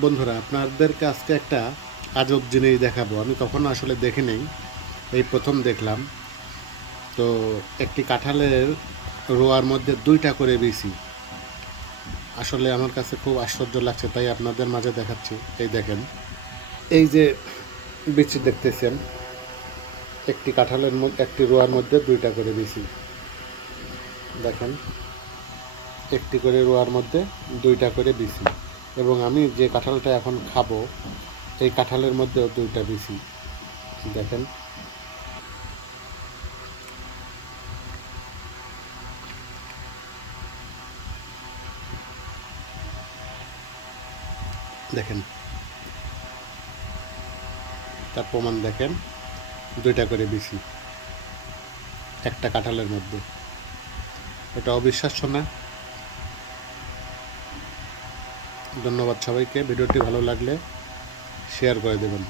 বন্ধুরা, আপনাদেরকে আজকে একটা আজব জিনিস দেখাবো। আমি কখনো আসলে দেখি নেই, এই প্রথম দেখলাম। তো একটি কাঁঠালের রোয়ার মধ্যে 2টা করে বিচি। আসলে আমার কাছে খুব আশ্চর্য লাগছে, তাই আপনাদের মাঝে দেখাচ্ছি। এই দেখেন, এই যে বিচি দেখতেছেন, একটি কাঁঠালের মধ্যে, একটি রোয়ার মধ্যে 2টা করে বিচি। দেখেন, একটি করে রোয়ার মধ্যে 2টা করে বিচি। এবং আমি যে কাঁঠালটা এখন খাবো, এই কাঁঠালের মধ্যেও 2টা বিচি। দেখেন, দেখেন, তার প্রমাণ দেখেন, 2টা করে বিচি একটা কাঁঠালের মধ্যে। এটা অবিশ্বাস্য না? ধন্যবাদ সবাইকে। ভিডিওটি ভালো লাগলে শেয়ার করে দেবেন।